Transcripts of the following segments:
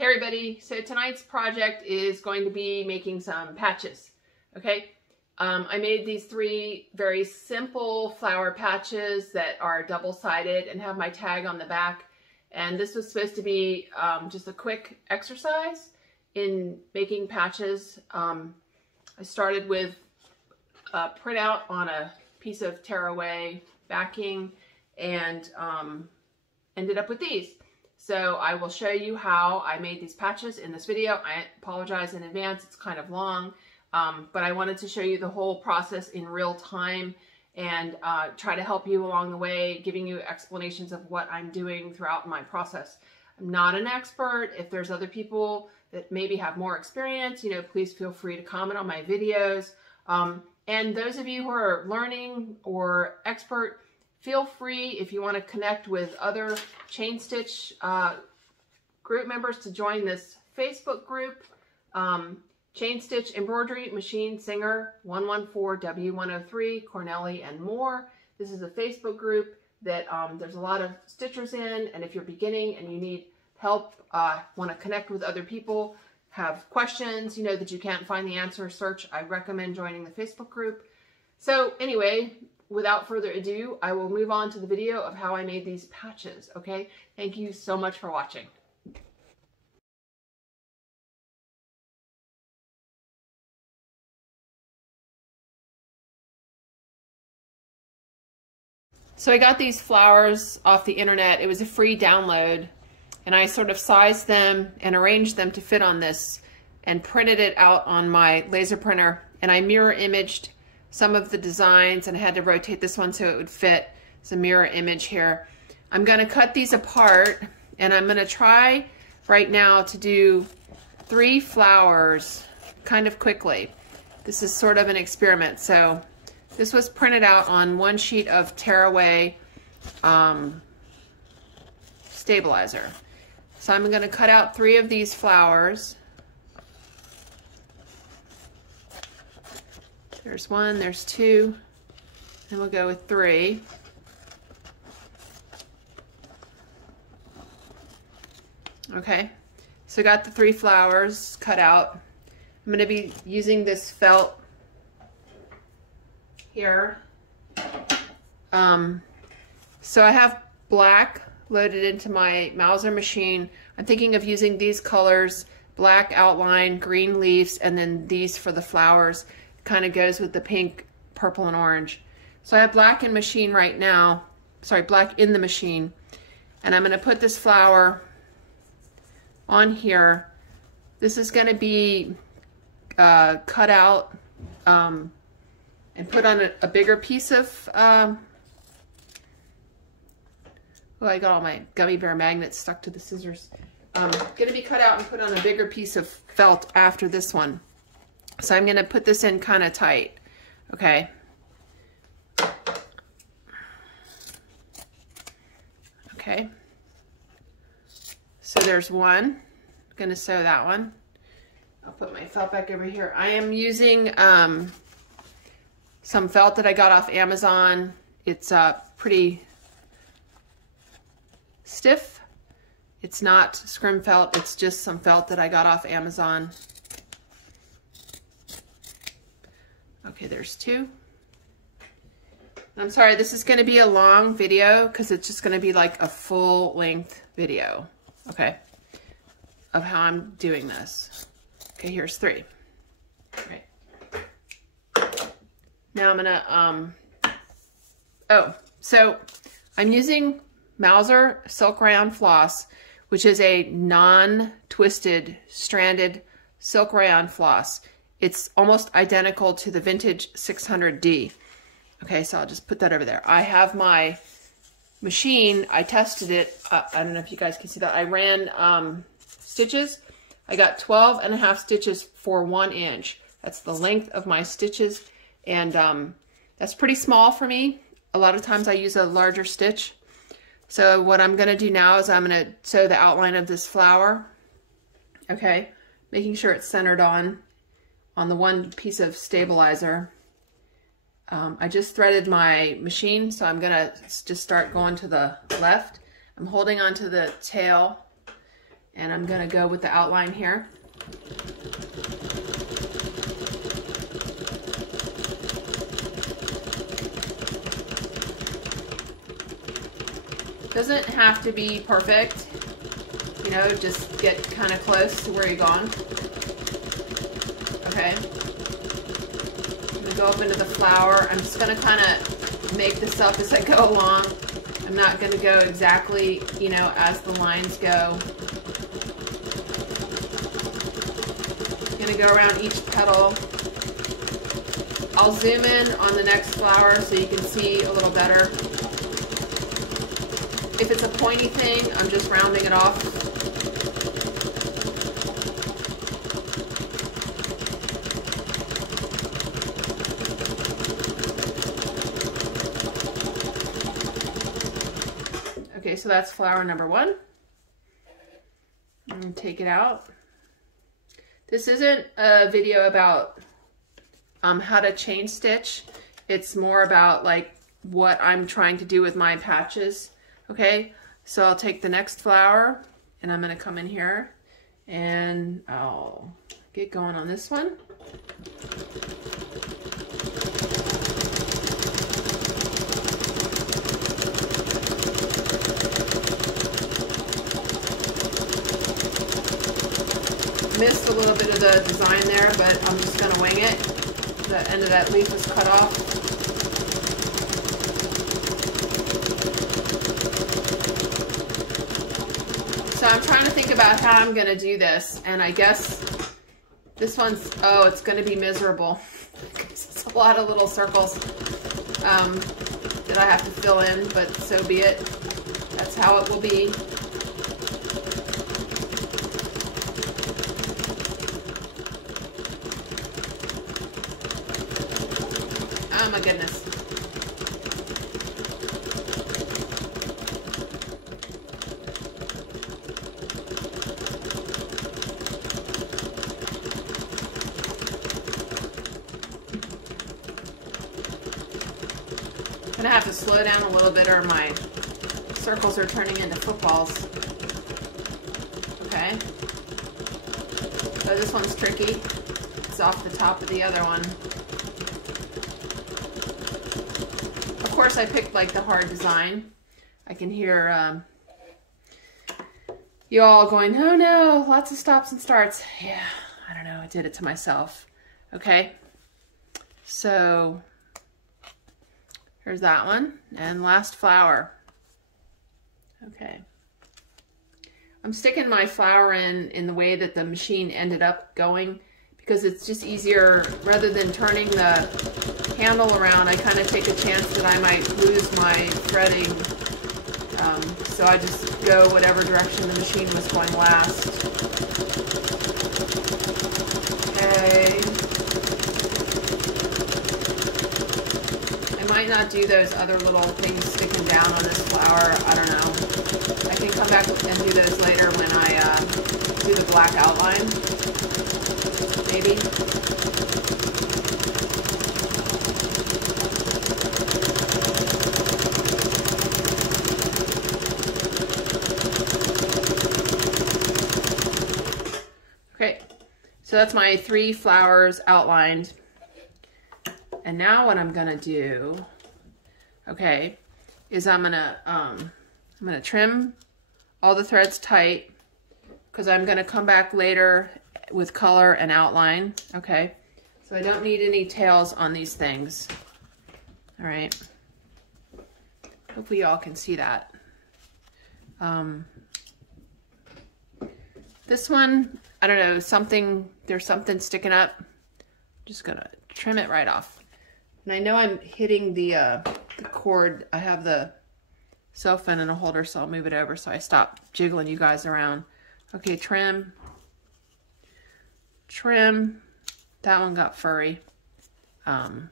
Hey everybody, so tonight's project is going to be making some patches, okay? I made these three very simple flower patches that are double-sided and have my tag on the back. And this was supposed to be just a quick exercise in making patches. I started with a printout on a piece of tearaway backing and ended up with these. So I will show you how I made these patches in this video. I apologize in advance, it's kind of long, but I wanted to show you the whole process in real time and try to help you along the way, giving you explanations of what I'm doing throughout my process. I'm not an expert. If there's other people that maybe have more experience, you know, please feel free to comment on my videos. And those of you who are learning or expert, feel free, if you want to connect with other chain stitch group members, to join this Facebook group, Chainstitch Embroidery Machine Singer 114W103, Cornelli and more. This is a Facebook group that there's a lot of stitchers in, and if you're beginning and you need help, want to connect with other people, have questions, you know, that you can't find the answer, search, I recommend joining the Facebook group. So anyway, without further ado, I will move on to the video of how I made these patches, okay? Thank you so much for watching. So I got these flowers off the internet. It was a free download, and I sort of sized them and arranged them to fit on this and printed it out on my laser printer, and I mirror imaged some of the designs, and I had to rotate this one so it would fit. It's a mirror image here. I'm going to cut these apart, and I'm going to try right now to do 3 flowers kind of quickly. This is sort of an experiment. So this was printed out on one sheet of tearaway stabilizer. So I'm going to cut out 3 of these flowers. There's 1, there's 2, and we'll go with 3. Okay, so got the 3 flowers cut out. I'm going to be using this felt here. So I have black loaded into my Mauzer machine. I'm thinking of using these colors, black outline, green leaves, and then these for the flowers. Kind of goes with the pink, purple, and orange. So I have black in machine right now. Sorry, black in the machine. And I'm going to put this flower on here. This is going to be cut out and put on a bigger piece of, oh, I got all my gummy bear magnets stuck to the scissors. Going to be cut out and put on a bigger piece of felt after this one. So I'm going to put this in kind of tight, okay? Okay. So there's one. I'm going to sew that one. I'll put my felt back over here. I am using some felt that I got off Amazon. It's pretty stiff. It's not scrim felt. It's just some felt that I got off Amazon. Okay, there's 2. I'm sorry, this is going to be a long video because it's just going to be like a full-length video, okay, of how I'm doing this. Okay, here's 3. Right. Now I'm going to, so I'm using Mauzer silk rayon floss, which is a non-twisted, stranded silk rayon floss. It's almost identical to the vintage 600D. Okay, so I'll just put that over there. I have my machine. I tested it. I don't know if you guys can see that. I ran stitches. I got 12.5 stitches for 1 inch. That's the length of my stitches. And that's pretty small for me. A lot of times I use a larger stitch. So what I'm going to do now is I'm going to sew the outline of this flower. Okay, making sure it's centered on the one piece of stabilizer. I just threaded my machine, so I'm gonna just start going to the left. I'm holding onto the tail And I'm gonna go with the outline here. Doesn't have to be perfect, you know, just get kind of close to where you're going. Okay. I'm gonna go up into the flower. I'm just gonna kind of make this up as I go along. I'm not gonna go exactly, you know, as the lines go. I'm gonna go around each petal. I'll zoom in on the next flower so you can see a little better. If it's a pointy thing, I'm just rounding it off. Okay, so that's flower number 1. I'm gonna take it out. This isn't a video about how to chain stitch. It's more about like what I'm trying to do with my patches. Okay, so I'll take the next flower and I'm gonna come in here and I'll get going on this one. Missed a little bit of the design there, but I'm just gonna wing it. The end of that leaf is cut off. So I'm trying to think about how I'm gonna do this, and I guess this one's, oh, it's gonna be miserable. It's a lot of little circles that I have to fill in, but so be it. That's how it will be. Oh my goodness. I'm gonna have to slow down a little bit or my circles are turning into footballs. Okay. So this one's tricky. It's off the top of the other one. Of course I picked like the hard design. I can hear you all going, oh no, lots of stops and starts. Yeah, I don't know, I did it to myself. Okay. So here's that one, and last flower. Okay. I'm sticking my flower in the way that the machine ended up going because it's just easier, rather than turning the handle around, I kind of take a chance that I might lose my threading. So I just go whatever direction the machine was going last. Okay. Might not do those other little things sticking down on this flower. I don't know. I can come back and do those later when I do the black outline. Maybe. Okay, so that's my 3 flowers outlined. And now what I'm gonna do, okay, is I'm gonna trim all the threads tight because I'm gonna come back later with color and outline. Okay, so I don't need any tails on these things. All right. Hopefully y'all can see that. This one, I don't know, there's something sticking up. I'm just gonna trim it right off. And I know I'm hitting the cord. I have the cell phone in a holder, so I'll move it over so I stop jiggling you guys around. Okay, trim. Trim. That one got furry. I'm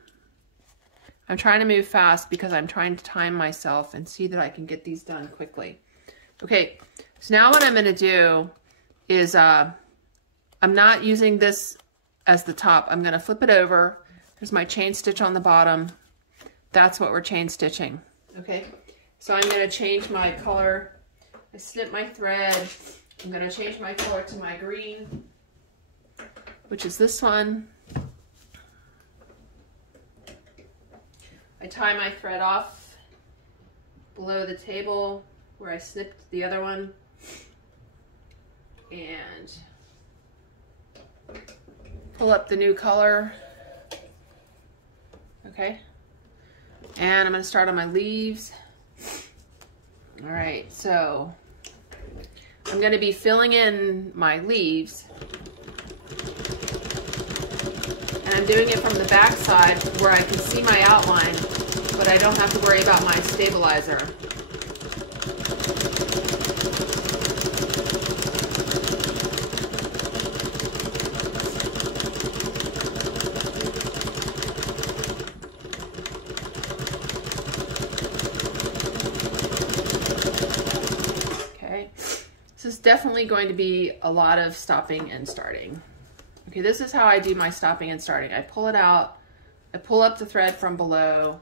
trying to move fast because I'm trying to time myself and see that I can get these done quickly. Okay, so now what I'm going to do is I'm not using this as the top. I'm going to flip it over. There's my chain stitch on the bottom. That's what we're chain stitching. Okay, so I'm going to change my color. I snip my thread. I'm going to change my color to my green, which is this one. I tie my thread off below the table where I snipped the other one, and pull up the new color. Okay, and I'm going to start on my leaves. All right, so I'm going to be filling in my leaves, and I'm doing it from the back side where I can see my outline, but I don't have to worry about my stabilizer. This is definitely going to be a lot of stopping and starting. Okay, this is how I do my stopping and starting. I pull it out, I pull up the thread from below,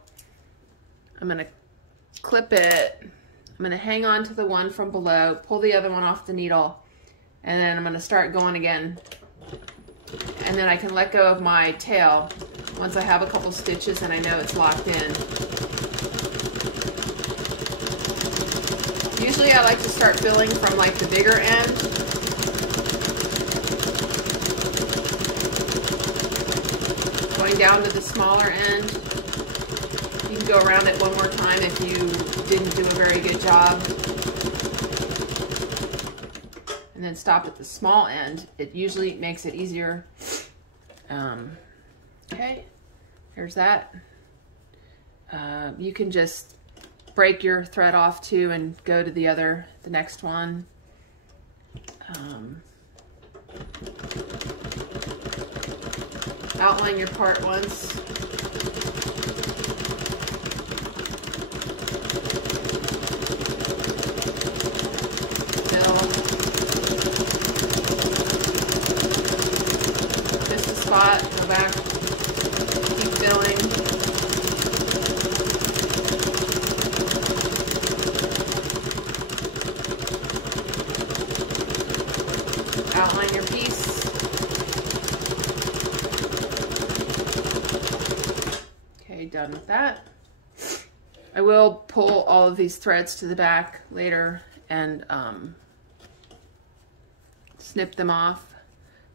I'm going to clip it, I'm going to hang on to the one from below, pull the other one off the needle, and then I'm going to start going again. And then I can let go of my tail once I have a couple stitches and I know it's locked in. Usually I like to start filling from like the bigger end. Going down to the smaller end. You can go around it one more time if you didn't do a very good job. And then stop at the small end. It usually makes it easier. Okay, here's that. You can just break your thread off too and go to the next one. Outline your part once. Fill. Miss the spot, go back, keep filling. Outline your piece. Okay, done with that. I will pull all of these threads to the back later and snip them off.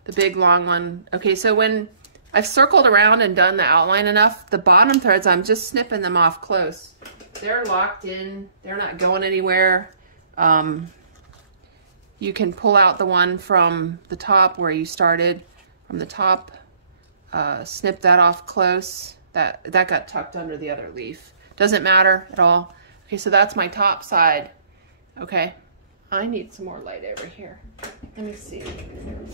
The big long one. Okay, so when I've circled around and done the outline enough, the bottom threads, I'm just snipping them off close. They're locked in. They're not going anywhere. You can pull out the one from the top where you started, from the top, snip that off close. That got tucked under the other leaf. Doesn't matter at all. Okay, so that's my top side. Okay, I need some more light over here. Let me see. Hang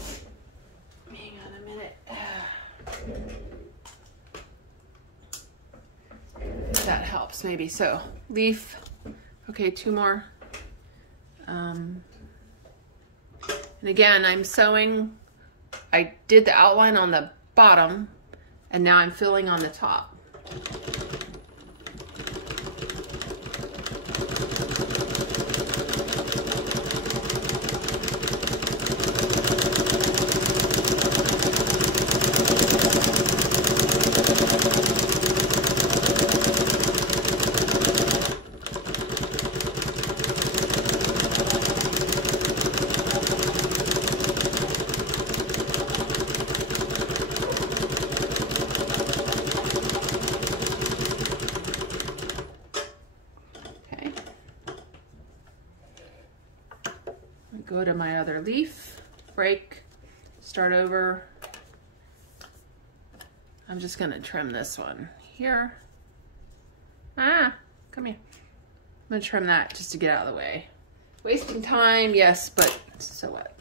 on a minute. That helps maybe. So leaf. Okay, two more. And again, I'm sewing. I did the outline on the bottom, and now I'm filling on the top. Go to my other leaf, break, start over. I'm just gonna trim this one here. Come here. I'm gonna trim that just to get out of the way. Wasting time, yes, but so what?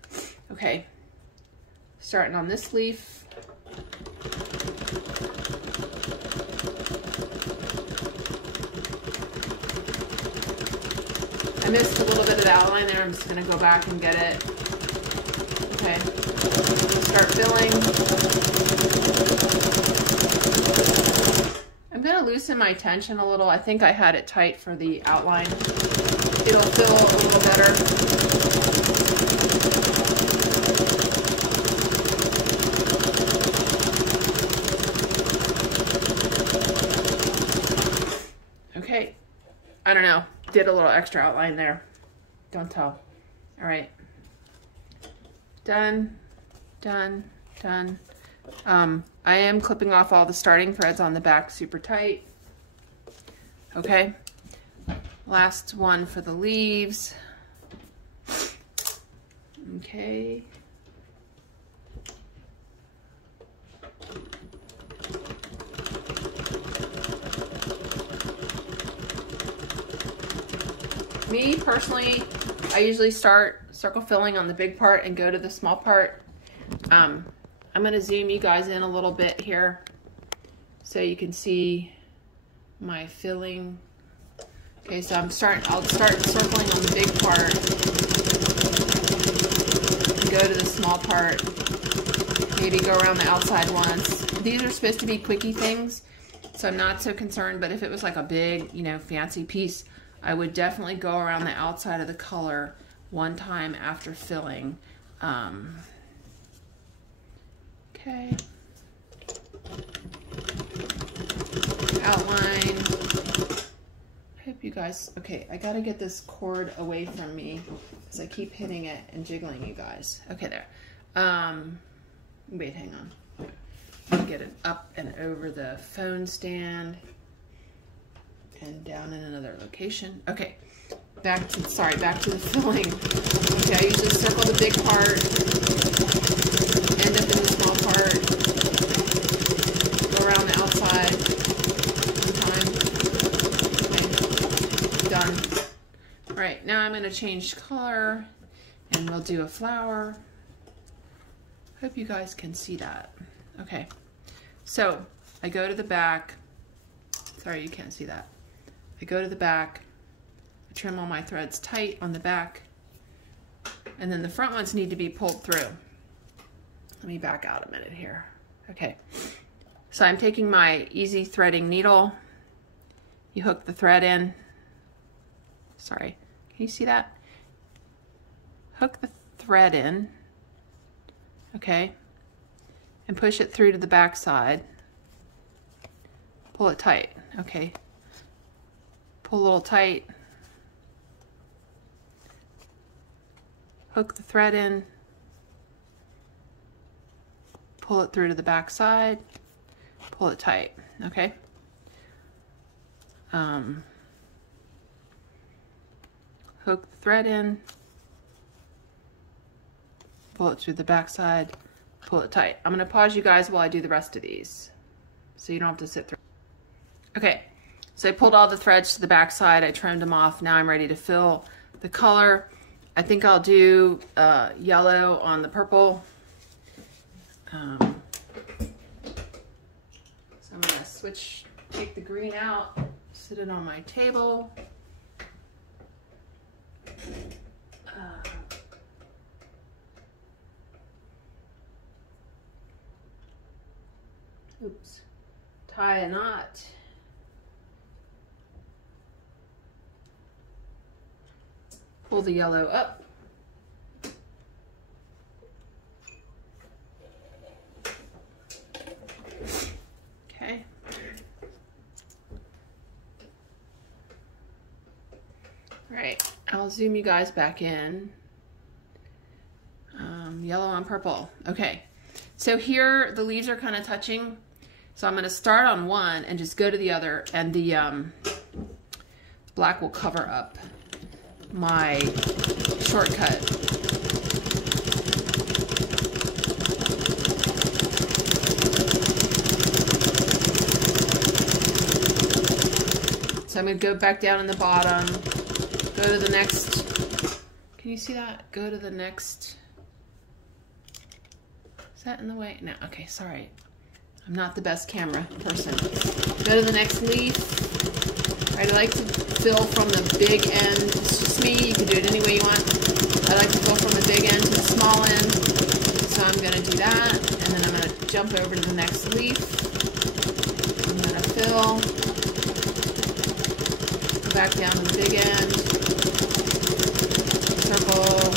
Okay, starting on this leaf. I missed a little bit of the outline there. I'm just going to go back and get it. Okay. Start filling. I'm going to loosen my tension a little. I think I had it tight for the outline. It'll fill a little better. extra outline there. Don't tell. All right. Done, done, done. I am clipping off all the starting threads on the back super tight. Okay. Last one for the leaves. Okay. Me personally, I usually start circle filling on the big part and go to the small part. I'm going to zoom you guys in a little bit here so you can see my filling. Okay, so I'll start circling on the big part and go to the small part. Maybe go around the outside once. These are supposed to be quickie things, so I'm not so concerned, but if it was like a big, you know, fancy piece, I would definitely go around the outside of the color one time after filling. Okay. Outline. I hope you guys, okay, I gotta get this cord away from me because I keep hitting it and jiggling you guys. Okay, there. Wait, hang on. Let me get it up and over the phone stand and down in another location. Okay, back to the filling. Okay, I usually circle the big part, end up in the small part, go around the outside one time. Okay, done. All right, now I'm gonna change color and we'll do a flower. Hope you guys can see that. Okay, so I go to the back. Sorry, you can't see that. I go to the back, I trim all my threads tight on the back, and then the front ones need to be pulled through. Let me back out a minute here. Okay, so I'm taking my easy threading needle. You hook the thread in. Sorry, can you see that? Hook the thread in, okay, and push it through to the back side. Pull it tight, okay. Pull a little tight. Hook the thread in. Pull it through to the back side. Pull it tight, okay? Hook the thread in. Pull it through the back side. Pull it tight. I'm gonna pause you guys while I do the rest of these so you don't have to sit through. Okay. So I pulled all the threads to the back side, I trimmed them off. Now I'm ready to fill the color. I think I'll do yellow on the purple. So I'm gonna take the green out, sit it on my table. Oops, tie a knot. Pull the yellow up. Okay. All right, I'll zoom you guys back in. Yellow on purple. Okay, so here the leaves are kind of touching. So I'm going to start on one and just go to the other, and the black will cover up my shortcut. So I'm going to go back down in the bottom, go to the next, can you see that? Go to the next, is that in the way? No, okay, sorry. I'm not the best camera person. Go to the next leaf. I like to fill from the big end. It's just me. You can do it any way you want. I like to fill from the big end to the small end. So I'm going to do that. And then I'm going to jump over to the next leaf. I'm going to fill. Go back down to the big end. Circle.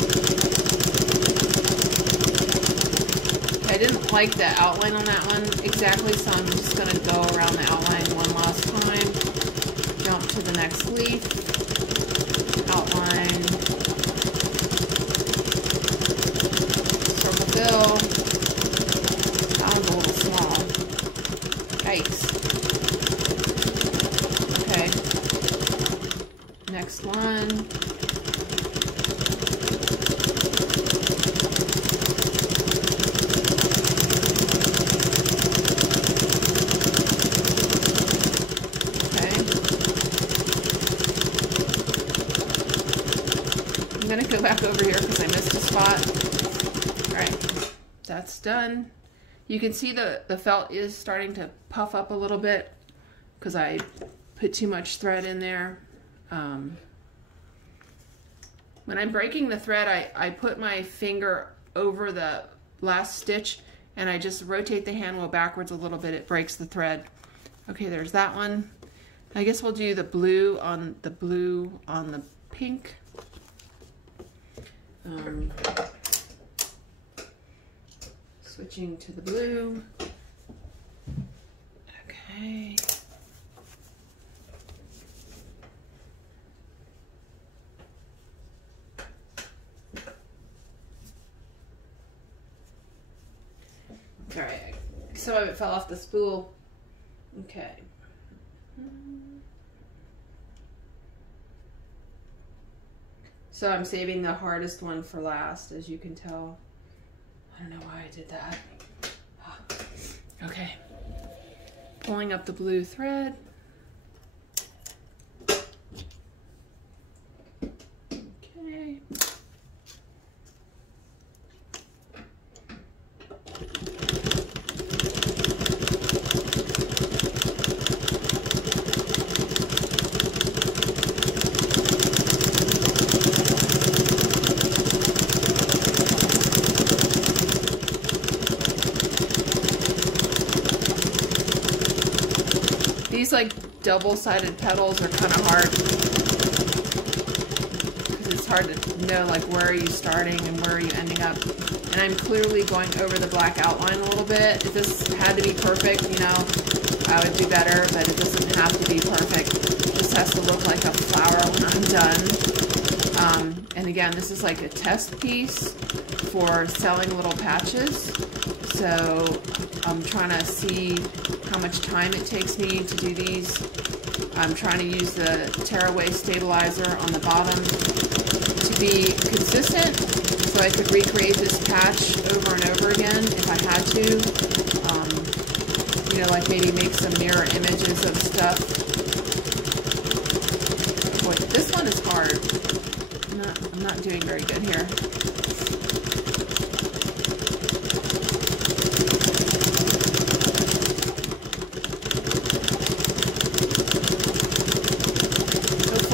I didn't like the outline on that one exactly, so I'm just going to go around the outline one last time. Jump to the next leaf. outline. Circle fill. That one's a little small. Yikes. Okay. Next one. I'm gonna go back over here because I missed a spot. All right, that's done. You can see the felt is starting to puff up a little bit because I put too much thread in there. When I'm breaking the thread, I put my finger over the last stitch and I just rotate the hand wheel backwards a little bit. It breaks the thread. Okay, there's that one. I guess we'll do the blue on the pink. Switching to the blue. Okay. All right. Some of it fell off the spool. Okay. So I'm saving the hardest one for last, as you can tell. I don't know why I did that. Okay. Pulling up the blue thread. Okay. These like double-sided petals are kind of hard because it's hard to know like where are you starting and where are you ending up. And I'm clearly going over the black outline a little bit. If this had to be perfect, you know, I would do better, but it doesn't have to be perfect. It just has to look like a flower when I'm done. And again, this is like a test piece for selling little patches. So I'm trying to see how much time it takes me to do these. I'm trying to use the tearaway stabilizer on the bottom to be consistent so I could recreate this patch over and over again if I had to. You know, like maybe make some mirror images of stuff. Boy, this one is hard. I'm not doing very good here.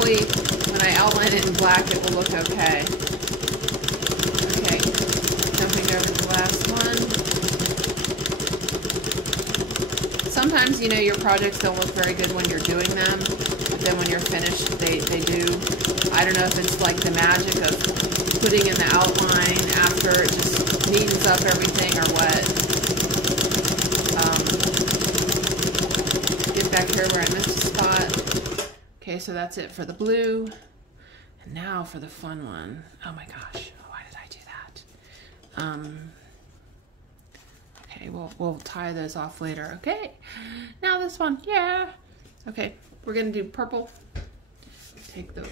When I outline it in black, it will look okay. Okay, jumping over to the last one. Sometimes, you know, your projects don't look very good when you're doing them, but then when you're finished, they do. I don't know if it's like the magic of putting in the outline after it just neatens up everything or what. Get back here where I missed a spot. Okay, so that's it for the blue. And now for the fun one. Oh my gosh, why did I do that? Okay, we'll tie those off later. Okay, now this one, yeah. Okay, we're gonna do purple. Take the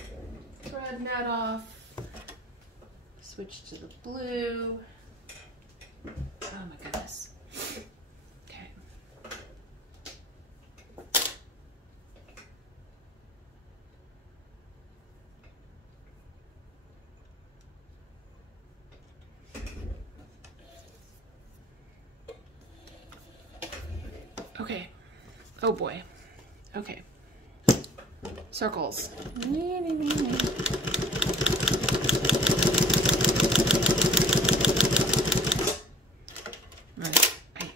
thread net off. Switch to the blue. Oh my goodness. Okay. Oh boy. Okay. Circles. Right. I'm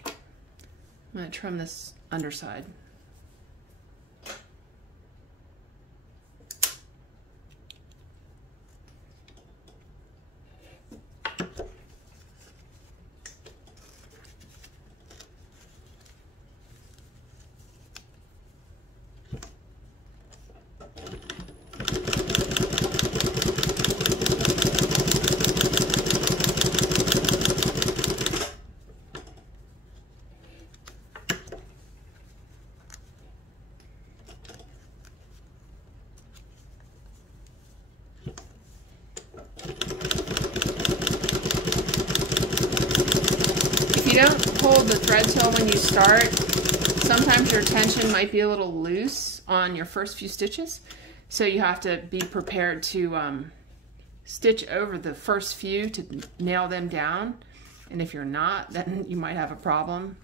gonna trim this underside. don't hold the thread tail when you start, sometimes your tension might be a little loose on your first few stitches. So you have to be prepared to stitch over the first few to nail them down. And if you're not, then you might have a problem.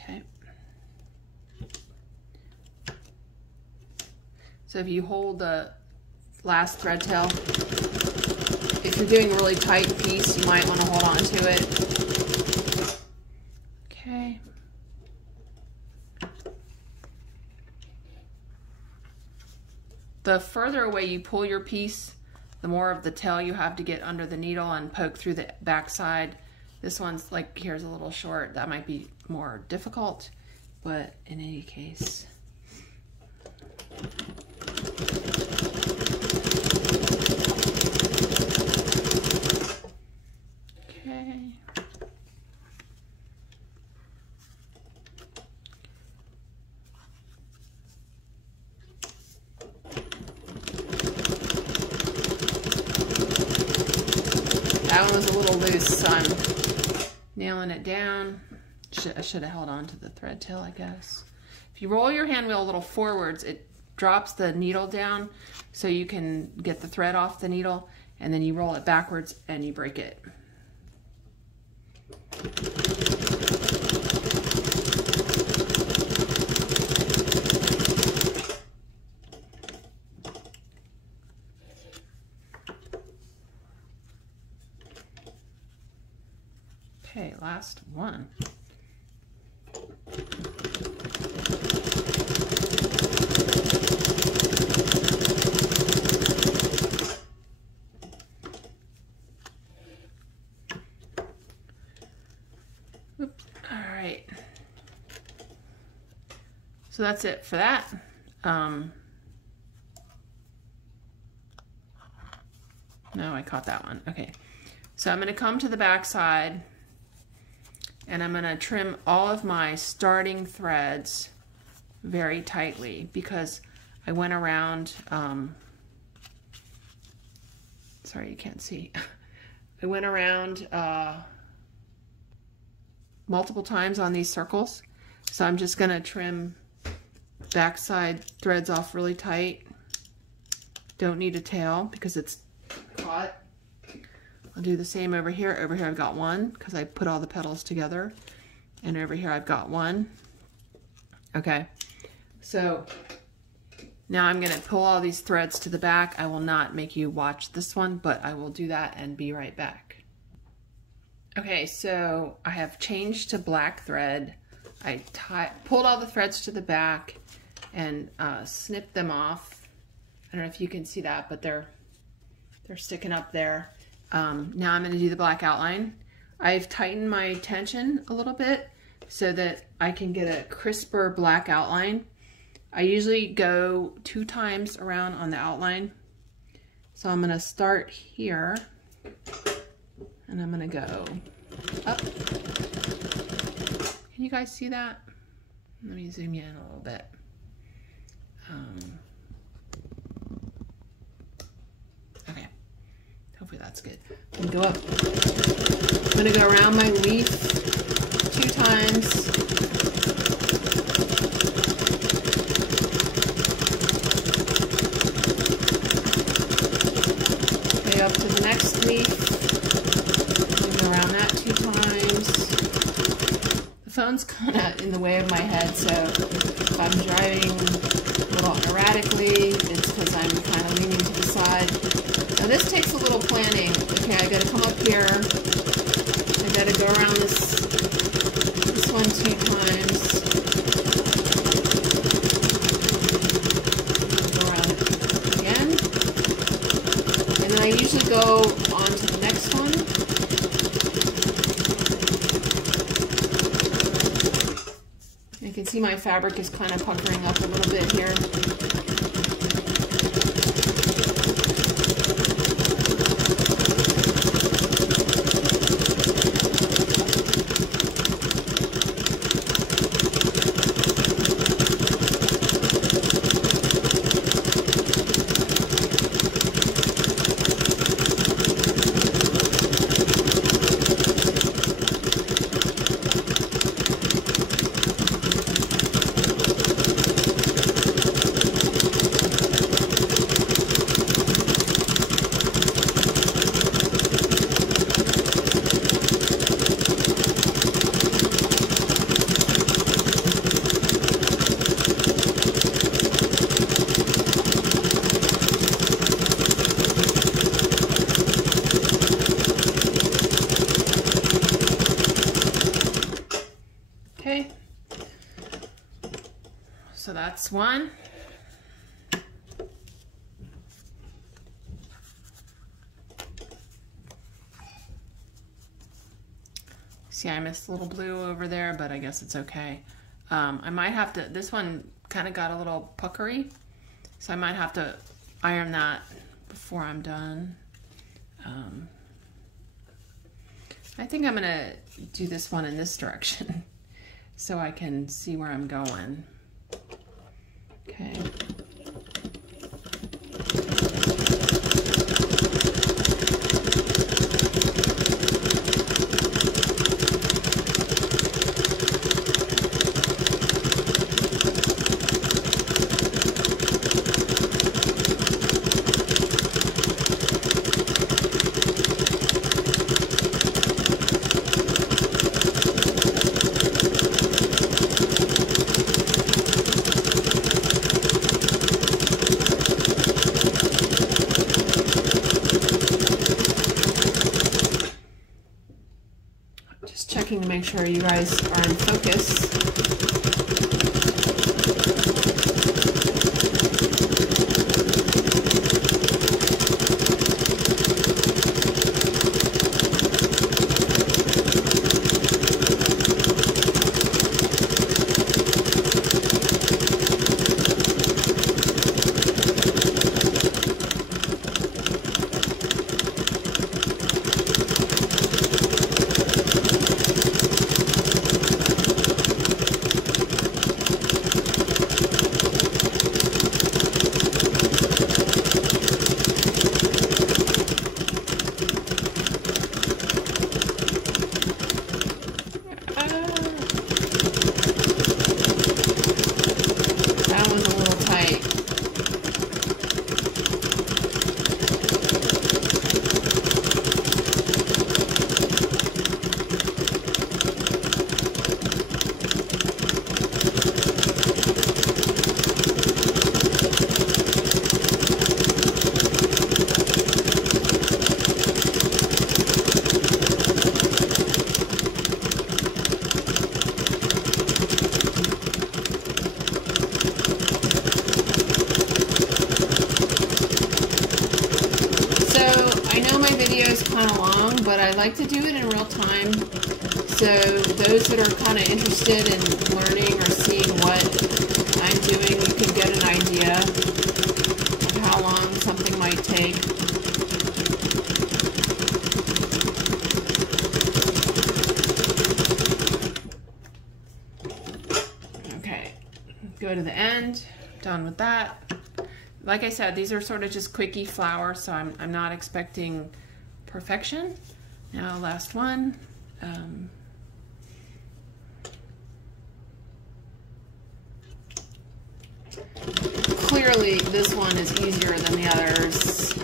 Okay. So if you hold the last thread tail, if you're doing a really tight piece, you might want to hold on to it. Okay. The further away you pull your piece, the more of the tail you have to get under the needle and poke through the back side. This one's like, here's a little short. That might be more difficult, but in any case. Okay. That one was a little loose, so I'm nailing it down. I should have held on to the thread tail, I guess. If you roll your hand wheel a little forwards, it drops the needle down so you can get the thread off the needle, and then you roll it backwards and you break it. Okay, last one. Oops. All right. So that's it for that. No, I caught that one. Okay. So I'm going to come to the back side, and I'm going to trim all of my starting threads very tightly because I went around, sorry you can't see, I went around multiple times on these circles. So I'm just going to trim backside threads off really tight. Don't need a tail because it's caught. I'll do the same over here. Over here I've got one because I put all the petals together. And over here I've got one. Okay, so now I'm going to pull all these threads to the back. I will not make you watch this one, but I will do that and be right back. Okay, so I have changed to black thread. I pulled all the threads to the back and snipped them off. I don't know if you can see that, but they're sticking up there. Now I'm going to do the black outline. I've tightened my tension a little bit so that I can get a crisper black outline. I usually go 2 times around on the outline. So I'm going to start here and I'm going to go up. Can you guys see that? Let me zoom you in a little bit. Okay. Hopefully that's good. I'm going to go up. I'm going to go around my leaf 2 times. Okay, up to the next leaf. Go around that 2 times. The phone's kind of in the way of my head, so if I'm driving a little erratically, it's because I'm kind of leaning to the side. Now this takes a little planning. Okay, I gotta come up here. I gotta go around this one 2 times. Go around it again. And then I usually go on to the next one. You can see my fabric is kind of puckering up a little bit here. that's one. See, I missed a little blue over there, but I guess it's okay. I might have to, this one kind of got a little puckery, so I might have to iron that before I'm done. I think I'm gonna do this one in this direction so I can see where I'm going. Okay. To make sure you guys are in focus. But I like to do it in real time, so those that are kind of interested in learning or seeing what I'm doing, you can get an idea of how long something might take. Okay, go to the end, done with that. Like I said, these are sort of just quickie flowers, so I'm not expecting perfection. Now, last one. Clearly, this one is easier than the others.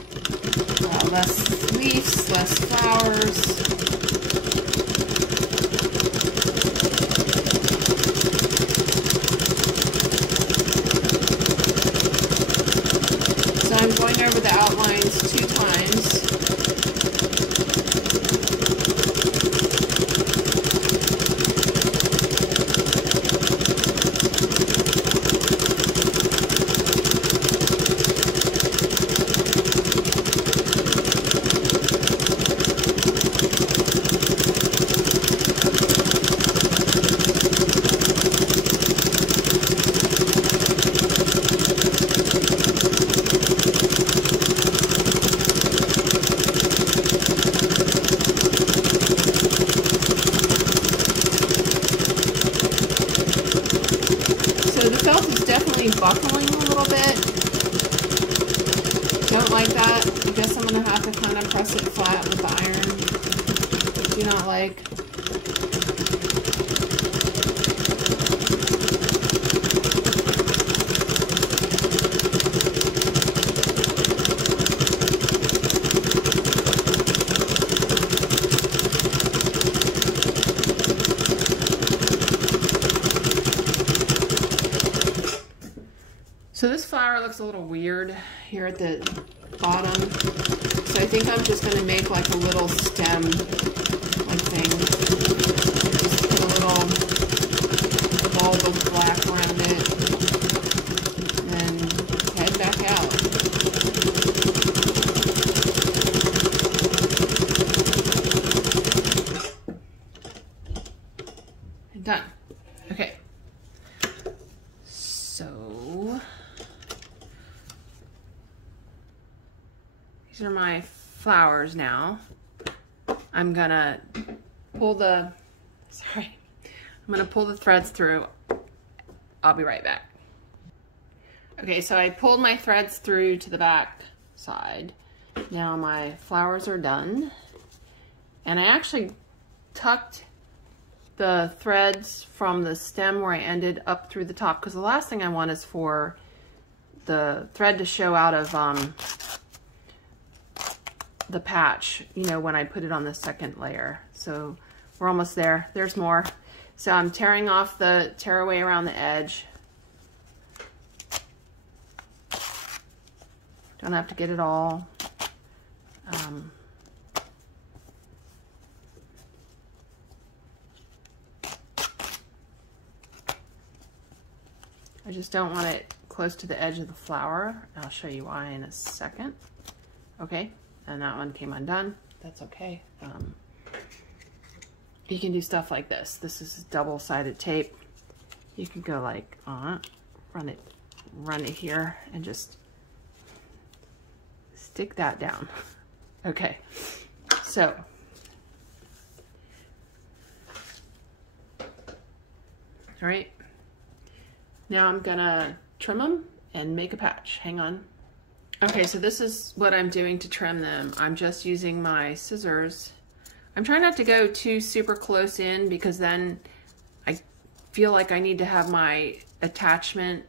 Less leaves, less flowers. So I'm going over the outlines 2 times. Buckling a little bit. Don't like that. I guess I'm going to have to kind of press it flat with the iron. Do not like. So this flower looks a little weird here at the bottom. So I think I'm just going to make like a little stem like thing. Just put a little bulb of black around it. flowers now. I'm gonna pull the, I'm gonna pull the threads through. I'll be right back. Okay, so I pulled my threads through to the back side. Now my flowers are done. And I actually tucked the threads from the stem where I ended up through the top, because the last thing I want is for the thread to show out of the patch, you know, when I put it on the second layer. So we're almost there. There's more. So I'm tearing off the tearaway around the edge. Don't have to get it all. I just don't want it close to the edge of the flower. I'll show you why in a second. Okay, and that one came undone. That's okay. You can do stuff like this. This is double-sided tape. You can go like, run it here and just stick that down. Okay, so all right. Now I'm gonna trim them and make a patch. Hang on. Okay, so this is what I'm doing to trim them. I'm just using my scissors. I'm trying not to go too super close in, because then I feel like I need to have my attachment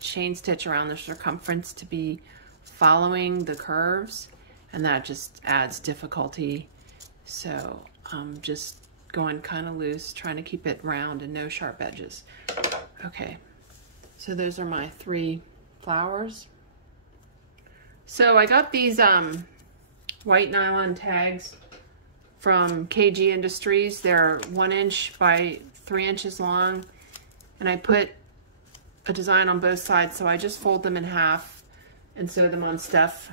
chain stitch around the circumference to be following the curves, and that just adds difficulty. So I'm just going kind of loose, trying to keep it round and no sharp edges. Okay, so those are my 3 flowers. So I got these white nylon tags from KG Industries. They're 1 inch by 3 inches long, and I put a design on both sides, so I just fold them in half and sew them on stuff.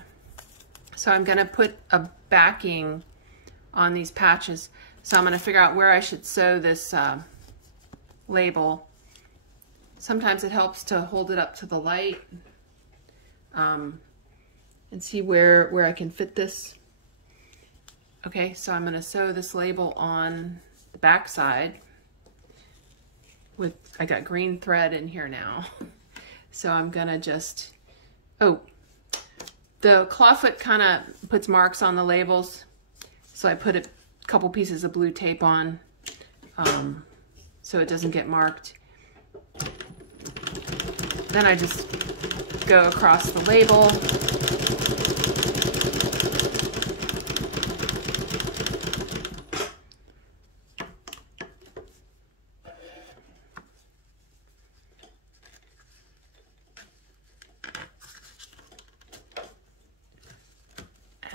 So I'm gonna put a backing on these patches. So I'm gonna figure out where I should sew this label. Sometimes it helps to hold it up to the light and see where I can fit this. Okay, so I'm gonna sew this label on the back side with, I got green thread in here now. So I'm gonna just, oh, the clawfoot kind of puts marks on the labels. So I put a couple pieces of blue tape on so it doesn't get marked. Then I just go across the label.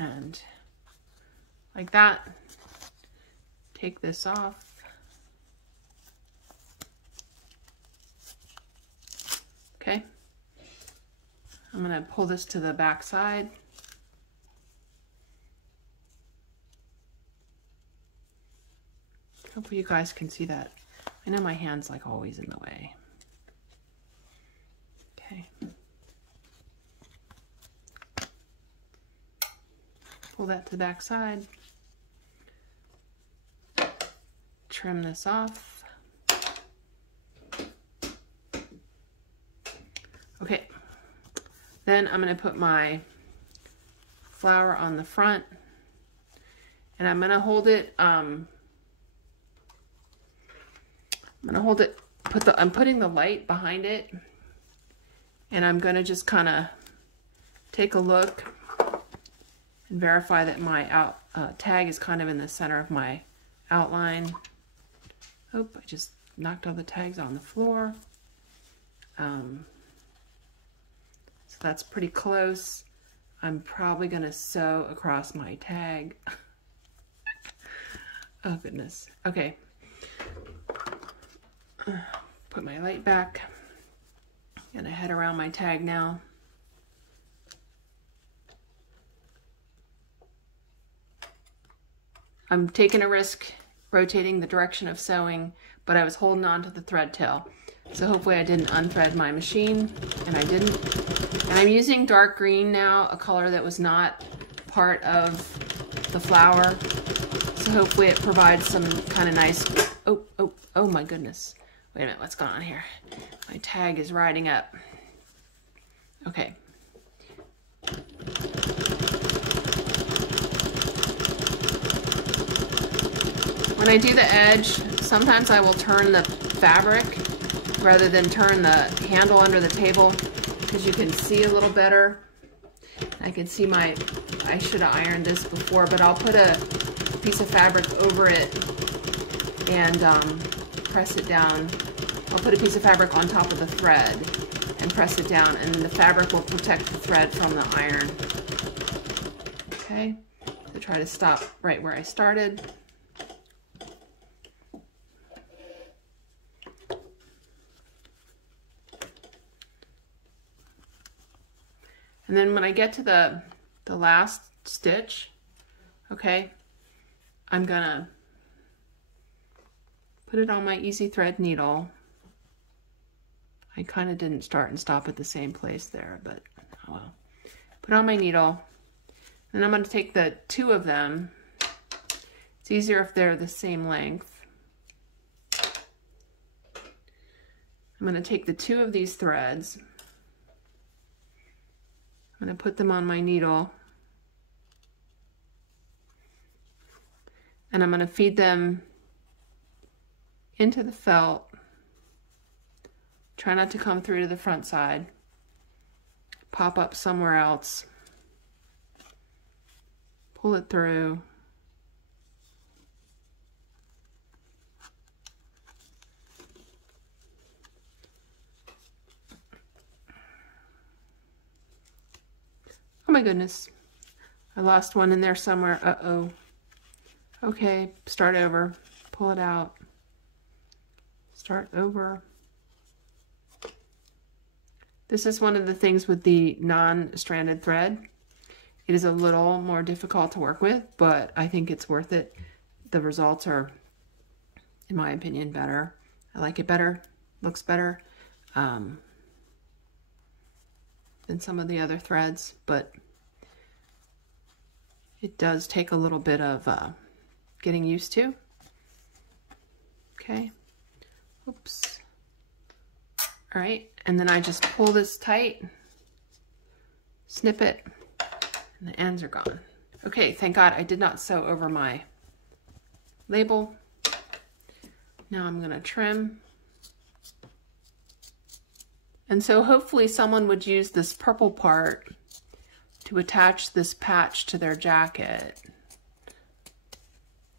And like that, take this off. Okay, I'm gonna pull this to the back side. Hopefully you guys can see that. I know my hand's like always in the way. Okay. Pull that to the back side. Trim this off. Okay, then I'm going to put my flower on the front, and I'm going to hold it, I'm putting the light behind it, and I'm going to just kind of take a look and verify that my tag is kind of in the center of my outline. Oh, I just knocked all the tags on the floor. So that's pretty close. I'm probably gonna sew across my tag. Oh goodness. Okay. Put my light back. Gonna head around my tag now. I'm taking a risk rotating the direction of sewing, but I was holding on to the thread tail. So hopefully I didn't unthread my machine, and I didn't. And I'm using dark green now, a color that was not part of the flower. So hopefully it provides some kind of nice, oh my goodness. Wait a minute, what's going on here? My tag is riding up. Okay. When I do the edge, sometimes I will turn the fabric rather than turn the handle under the table, because you can see a little better. I can see I should have ironed this before, but I'll put a piece of fabric over it and press it down. I'll put a piece of fabric on top of the thread and press it down, and the fabric will protect the thread from the iron. Okay, so try to stop right where I started. And then when I get to the last stitch, okay, I'm gonna put it on my easy thread needle. I kind of didn't start and stop at the same place there, but oh well. Put on my needle, and I'm gonna take the two of them. It's easier if they're the same length. I'm gonna take the two of these threads. I'm going to put them on my needle, and I'm going to feed them into the felt. Try not to come through to the front side. Pop up somewhere else. Pull it through. Oh my goodness, I lost one in there somewhere. Uh-oh. Okay, start over. Pull it out. Start over. This is one of the things with the non-stranded thread. It is a little more difficult to work with, but I think it's worth it. The results are, in my opinion, better. I like it better, looks better than some of the other threads, but it does take a little bit of getting used to. Okay, oops. All right, and then I just pull this tight, snip it, and the ends are gone. Okay, thank God I did not sew over my label. Now I'm gonna trim. And so hopefully someone would use this purple part to attach this patch to their jacket.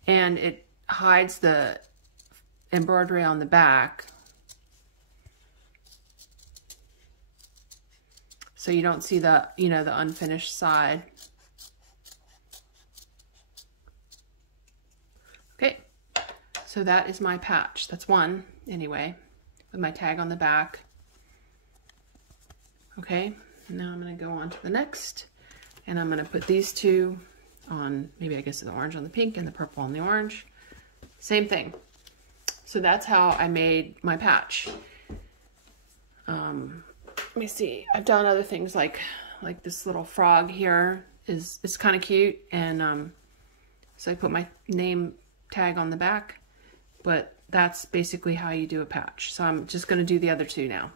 And it hides the embroidery on the back, so you don't see the, the unfinished side. Okay, so that is my patch. That's one, anyway, with my tag on the back. Okay, now I'm going to go on to the next, and I'm going to put these two on, maybe I guess the orange on the pink and the purple on the orange. Same thing. So that's how I made my patch. Let me see. I've done other things like this little frog here is kind of cute, and so I put my name tag on the back, but that's basically how you do a patch. So I'm just going to do the other two now.